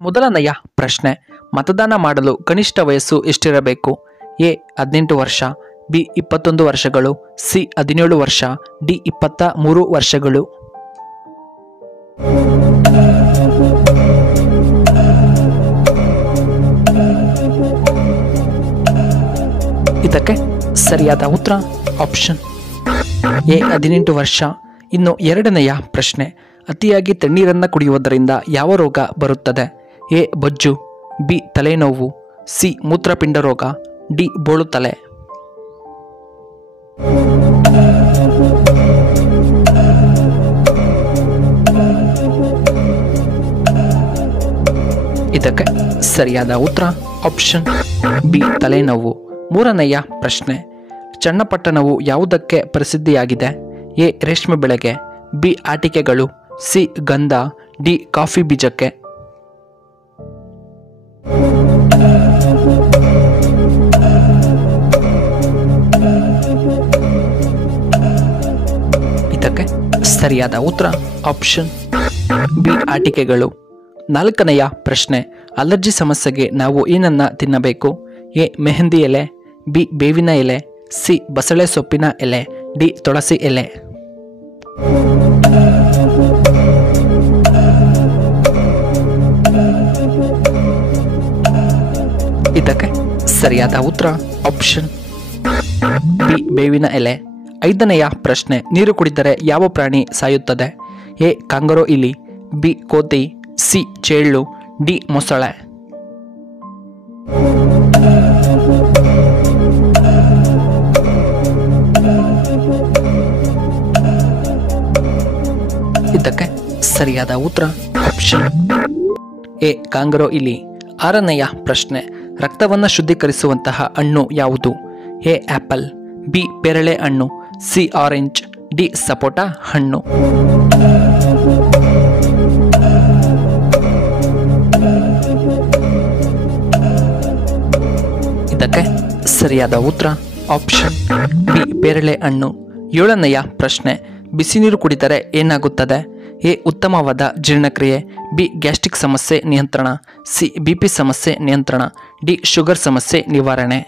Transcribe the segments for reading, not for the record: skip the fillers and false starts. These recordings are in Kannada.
ಮೊದಲನೆಯ ಪ್ರಶ್ನೆ, ಮತದಾನ ಮಾಡಲು ಕನಿಷ್ಠ ವಯಸ್ಸು ಎಷ್ಟಿರಬೇಕು? ಎ 18 ವರ್ಷ, ಬಿ 21 ವರ್ಷಗಳು, ಸಿ 17 ವರ್ಷ, ಡಿ 23 ವರ್ಷಗಳು. ಇದಕ್ಕೆ ಸರಿಯಾದ ಉತ್ತರ ಆಪ್ಷನ್ ಎ 18 ವರ್ಷ. ಇನ್ನು ಎರಡನೆಯ ಪ್ರಶ್ನೆ, ಅತಿಯಾಗಿ ತಣ್ಣೀರನ್ನು ಕುಡಿಯುವುದರಿಂದ ಯಾವ ರೋಗ ಬರುತ್ತದೆ? ಎ ಬೊಜ್ಜು, ಬಿ ತಲೆನೋವು, ಸಿ ಮೂತ್ರಪಿಂಡ ರೋಗ, ಡಿ ಬೋಳು ತಲೆ. ಇದಕ್ಕೆ ಸರಿಯಾದ ಉತ್ತರ ಆಪ್ಷನ್ ಬಿ ತಲೆನೋವು. ಮೂರನೆಯ ಪ್ರಶ್ನೆ, ಚನ್ನಪಟ್ಟಣವು ಯಾವುದಕ್ಕೆ ಪ್ರಸಿದ್ಧಿಯಾಗಿದೆ? ಎ ರೇಷ್ಮೆ ಬೆಳೆಗೆ, ಬಿ ಆಟಿಕೆಗಳು, ಸಿ ಗಂಧ, ಡಿ ಕಾಫಿ ಬೀಜಕ್ಕೆ. ಇದಕ್ಕೆ ಸರಿಯಾದ ಉತ್ತರ ಆಪ್ಷನ್ ಬಿ ಆಟಿಕೆಗಳು. ನಾಲ್ಕನೆಯ ಪ್ರಶ್ನೆ, ಅಲರ್ಜಿ ಸಮಸ್ಯೆಗೆ ನಾವು ಏನನ್ನ ತಿನ್ನಬೇಕು? ಎ ಮೆಹಂದಿ ಎಲೆ, ಬಿ ಬೇವಿನ ಎಲೆ, ಸಿ ಬಸಳೆ ಸೊಪ್ಪಿನ ಎಲೆ, ಡಿ ತುಳಸಿ ಎಲೆ. ಇದಕ್ಕೆ ಸರಿಯಾದ ಉತ್ತರ ಆಪ್ಷನ್ ಬಿ ಬೇವಿನ ಎಲೆ. ಐದನೆಯ ಪ್ರಶ್ನೆ, ನೀರು ಕುಡಿದರೆ ಯಾವ ಪ್ರಾಣಿ ಸಾಯುತ್ತದೆ? ಎ ಕಾಂಗರೋ ಇಲಿ, ಬಿ ಕೋತಿ, ಸಿ ಚೇಳು, ಡಿ ಮೊಸಳೆ. ಇದಕ್ಕೆ ಸರಿಯಾದ ಉತ್ತರ ಆಪ್ಷನ್ ಎ ಕಾಂಗರೋ ಇಲಿ. ಆರನೆಯ ಪ್ರಶ್ನೆ, ರಕ್ತವನ್ನು ಶುದ್ಧೀಕರಿಸುವಂತಹ ಹಣ್ಣು ಯಾವುದು? ಎ ಆಪಲ್, ಬಿ ಪೇರಳೆ ಹಣ್ಣು, ಸಿ ಆರೆಂಜ್, ಡಿ ಸಪೋಟ ಹಣ್ಣು. ಇದಕ್ಕೆ ಸರಿಯಾದ ಉತ್ತರ ಆಪ್ಷನ್ ಬಿ ಪೇರಳೆ ಹಣ್ಣು. ಏಳನೆಯ ಪ್ರಶ್ನೆ, ಬಿಸಿ ನೀರು ಕುಡಿದರೆ ಏನಾಗುತ್ತದೆ? ಎ ಉತ್ತಮವಾದ ಜೀರ್ಣಕ್ರಿಯೆ, ಬಿ ಗ್ಯಾಸ್ಟ್ರಿಕ್ ಸಮಸ್ಯೆ ನಿಯಂತ್ರಣ, ಸಿ ಬಿಪಿ ಸಮಸ್ಯೆ ನಿಯಂತ್ರಣ, ಡಿ ಶುಗರ್ ಸಮಸ್ಯೆ ನಿವಾರಣೆ.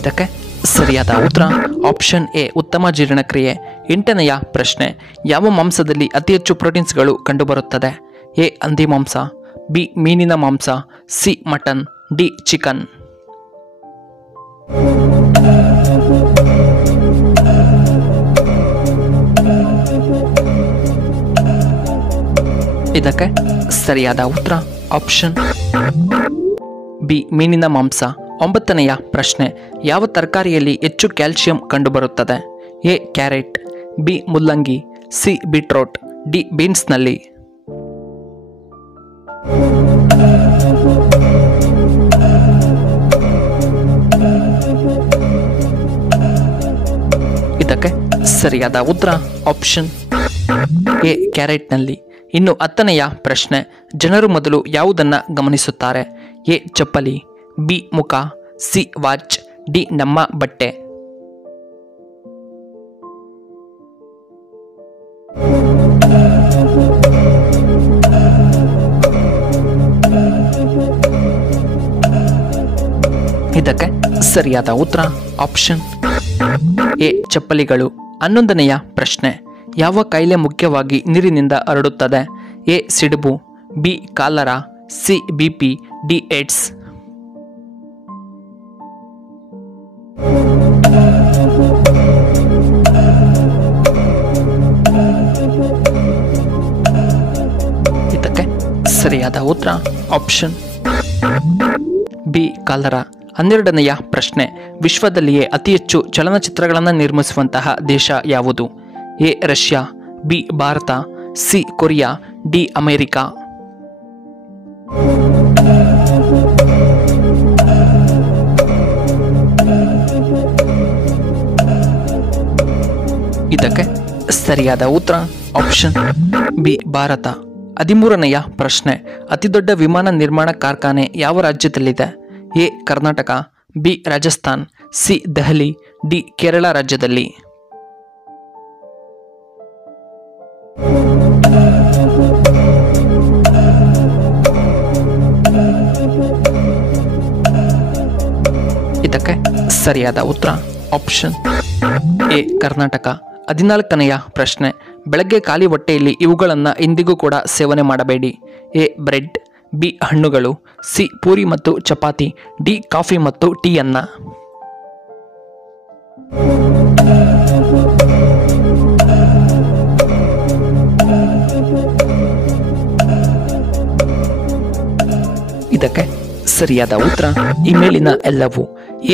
ಇದಕ್ಕೆ ಸರಿಯಾದ ಉತ್ತರ ಆಪ್ಷನ್ ಎ ಉತ್ತಮ ಜೀರ್ಣಕ್ರಿಯೆ. ಎಂಟನೆಯ ಪ್ರಶ್ನೆ, ಯಾವ ಮಾಂಸದಲ್ಲಿ ಅತಿ ಹೆಚ್ಚು ಪ್ರೋಟೀನ್ಸ್ಗಳು ಕಂಡುಬರುತ್ತದೆ? ಎ ಹಂದಿ ಮಾಂಸ, ಬಿ ಮೀನಿನ ಮಾಂಸ, ಸಿ ಮಟನ್, ಡಿ ಚಿಕನ್. ಇದಕ್ಕೆ ಸರಿಯಾದ ಉತ್ತರ ಆಪ್ಷನ್ ಬಿ ಮೀನಿನ ಮಾಂಸ. ಒಂಬತ್ತನೆಯ ಪ್ರಶ್ನೆ, ಯಾವ ತರಕಾರಿಯಲ್ಲಿ ಹೆಚ್ಚು ಕ್ಯಾಲ್ಸಿಯಂ ಕಂಡುಬರುತ್ತದೆ? ಎ ಕ್ಯಾರೆಟ್, ಬಿ ಮುಲ್ಲಂಗಿ, ಸಿ ಬೀಟ್ರೋಟ್, ಡಿ ಬೀನ್ಸ್ನಲ್ಲಿ. ಇದಕ್ಕೆ ಸರಿಯಾದ ಉತ್ತರ ಆಪ್ಷನ್ ಎ ಕ್ಯಾರೆಟ್ನಲ್ಲಿ. ಇನ್ನು ಹತ್ತನೆಯ ಪ್ರಶ್ನೆ, ಜನರು ಮೊದಲು ಯಾವುದನ್ನು ಗಮನಿಸುತ್ತಾರೆ? ಎ ಚಪ್ಪಲಿ, ಬಿ ಮುಖ, ಸಿ ವಾಚ್, ಡಿ ನಮ್ಮ ಬಟ್ಟೆ. ಇದಕ್ಕೆ ಸರಿಯಾದ ಉತ್ತರ ಆಪ್ಷನ್ ಎ ಚಪ್ಪಲಿಗಳು. 11ನೆಯ ಪ್ರಶ್ನೆ, ಯಾವ ಕಾಯಿಲೆ ಮುಖ್ಯವಾಗಿ ನೀರಿನಿಂದ ಹರಡುತ್ತದೆ? ಎ ಸಿಡುಬು, B cholera, C BP, D AIDS. ಇದಕ್ಕೆ ಸರಿಯಾದ ಉತ್ತರ ಆಪ್ಷನ್ ಬಿ ಕಾಲರ. 12ನೆಯ ಪ್ರಶ್ನೆ, ವಿಶ್ವದಲ್ಲಿಯೇ ಅತಿ ಹೆಚ್ಚು ಚಲನಚಿತ್ರಗಳನ್ನು ನಿರ್ಮಿಸುವಂತಹ ದೇಶ ಯಾವುದು? A Russia, B Bharat, C Korea, D America. ಇದಕ್ಕೆ ಸರಿಯಾದ ಉತ್ತರ ಆಪ್ಷನ್ ಬಿ ಭಾರತ. 13ನೆಯ ಪ್ರಶ್ನೆ, ಅತಿದೊಡ್ಡ ವಿಮಾನ ನಿರ್ಮಾಣ ಕಾರ್ಖಾನೆ ಯಾವ ರಾಜ್ಯದಲ್ಲಿದೆ? A Karnataka, B Rajasthan, C Delhi, D Kerala ರಾಜ್ಯದಲ್ಲಿ? ಇದಕ್ಕೆ ಸರಿಯಾದ ಉತ್ತರ ಆಪ್ಷನ್ ಎ ಕರ್ನಾಟಕ. 14ನೆಯ ಪ್ರಶ್ನೆ, ಬೆಳಗ್ಗೆ ಖಾಲಿ ಹೊಟ್ಟೆಯಲ್ಲಿ ಇವುಗಳನ್ನು ಎಂದಿಗೂ ಕೂಡ ಸೇವನೆ ಮಾಡಬೇಡಿ. ಎ ಬ್ರೆಡ್, ಬಿ ಹಣ್ಣುಗಳು, ಸಿ ಪೂರಿ ಮತ್ತು ಚಪಾತಿ, ಡಿ ಕಾಫಿ ಮತ್ತು ಟೀಯನ್ನ. ಇದಕ್ಕೆ ಸರಿಯಾದ ಉತ್ತರ ಈ ಮೇಲಿನ ಎಲ್ಲವೂ.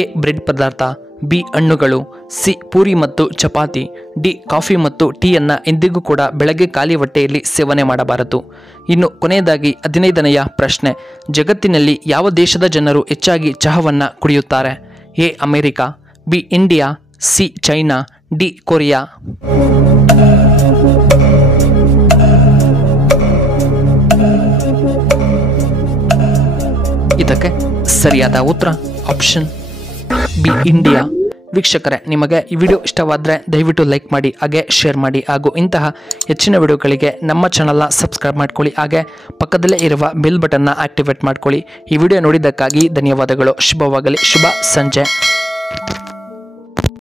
ಎ ಬ್ರೆಡ್ ಪದಾರ್ಥ, ಬಿ ಹಣ್ಣುಗಳು, ಸಿ ಪೂರಿ ಮತ್ತು ಚಪಾತಿ, ಡಿ ಕಾಫಿ ಮತ್ತು ಟೀಯನ್ನು ಎಂದಿಗೂ ಕೂಡ ಬೆಳಗ್ಗೆ ಖಾಲಿ ಹೊಟ್ಟೆಯಲ್ಲಿ ಸೇವನೆ ಮಾಡಬಾರದು. ಇನ್ನು ಕೊನೆಯದಾಗಿ 15ನೆಯ ಪ್ರಶ್ನೆ, ಜಗತ್ತಿನಲ್ಲಿ ಯಾವ ದೇಶದ ಜನರು ಹೆಚ್ಚಾಗಿ ಚಹಾವನ್ನು ಕುಡಿಯುತ್ತಾರೆ? A America, B India, C China, D Korea? ಇದಕ್ಕೆ ಸರಿಯಾದ ಉತ್ತರ ಆಪ್ಷನ್ ಬಿ ಇಂಡಿಯಾ. ವೀಕ್ಷಕರೇ, ನಿಮಗೆ ಈ ವಿಡಿಯೋ ಇಷ್ಟವಾದರೆ ದಯವಿಟ್ಟು ಲೈಕ್ ಮಾಡಿ, ಹಾಗೆ ಶೇರ್ ಮಾಡಿ, ಹಾಗೂ ಇಂತಹ ಹೆಚ್ಚಿನ ವಿಡಿಯೋಗಳಿಗೆ ನಮ್ಮ ಚಾನಲ್ನ ಸಬ್ಸ್ಕ್ರೈಬ್ ಮಾಡ್ಕೊಳ್ಳಿ, ಹಾಗೆ ಪಕ್ಕದಲ್ಲೇ ಇರುವ ಬೆಲ್ ಬಟನ್ನ ಆಕ್ಟಿವೇಟ್ ಮಾಡ್ಕೊಳ್ಳಿ. ಈ ವಿಡಿಯೋ ನೋಡಿದ್ದಕ್ಕಾಗಿ ಧನ್ಯವಾದಗಳು. ಶುಭವಾಗಲಿ. ಶುಭ ಸಂಜೆ.